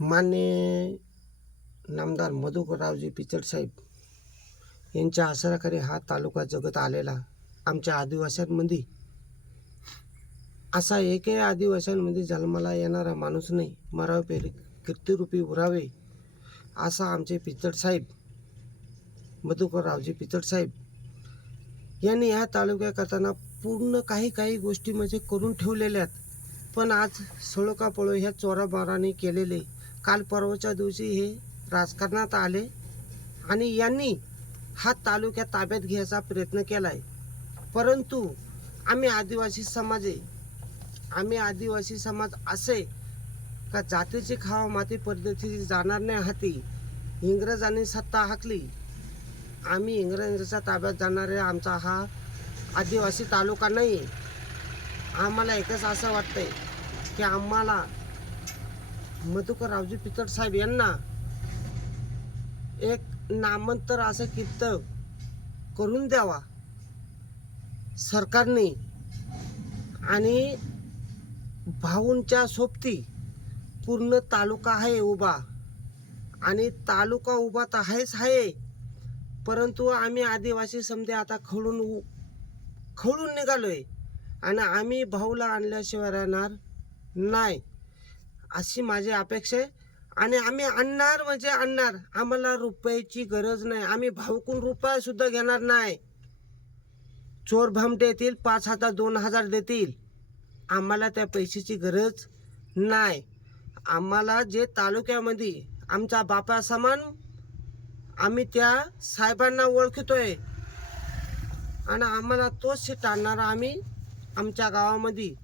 मान्य नामदार मधुकररावजी पिचडसाहेब यांच्या आसराखाली हा तालुका जगत आलेला आमच्या आदिवासींमध्ये. असा एकही आदिवासींमध्ये जन्माला येणारा माणूस नाही मराव पेरी कीर्तिरूपी उरावे असा आमचे पिचड साहेब मधुकररावजी पिचडसाहेब यांनी ह्या तालुक्या करताना पूर्ण काही काही गोष्टी म्हणजे करून ठेवलेल्या आहेत. पण आज सळोकापळो ह्या चोराबाराने केलेले काल परवाच्या दिवशी हे राजकारणात आले आणि यांनी हा तालुक्या ताब्यात घ्यायचा प्रयत्न केला आहे परंतु आम्ही आदिवासी समाज आहे. आम्ही आदिवासी समाज असे का जातीची खावा माती पद्धतीची जाणार नाही हाती. इंग्रजांनी सत्ता हाकली. आम्ही इंग्रजांच्या ताब्यात जाणारे आमचा हा आदिवासी तालुका नाही आहे आम्हाला एकच असं वाटतंय की आम्हाला मधुकररावजी पितळ साहेब यांना एक नामांतर असं कित्त करून द्यावा. सरकारने आणि भाऊंच्या सोबती पूर्ण तालुका आहे उभा. आणि तालुका उभा तर आहेच आहे. परंतु आम्ही आदिवासी समजे आता खळून उ- खळून निघालोय. आणि आम्ही भाऊला आणल्याशिवाय राहणार नाही. अशी माझी अपेक्षा आहे. आणि आम्ही आणणार म्हणजे आणणार. आम्हाला रुपयाची गरज नाही. आम्ही भाऊकून रुपया सुद्धा घेणार नाही. चोर भामटे येतील पाच हजार दोन हजार देतील. आम्हाला त्या पैशाची गरज नाही. आम्हाला जे तालुक्यामध्ये आमचा बापा समान आम्ही त्या साहेबांना ओळखतोय. आणि आम्हाला तोच सीट आणणार आम्ही आमच्या गावामध्ये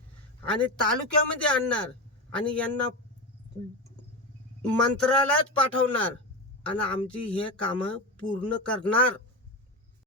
आणि तालुक्यामध्ये आणणार. आणि यांना मंत्रालयात पाठवणार. आणि आमची हे कामं पूर्ण करणार.